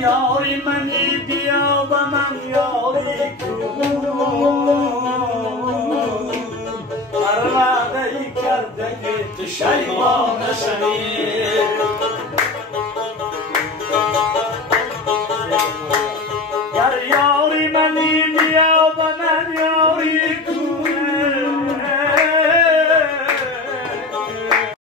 یاری منی بیا و من یاری کن پرواده کرده که تو شیما نشوی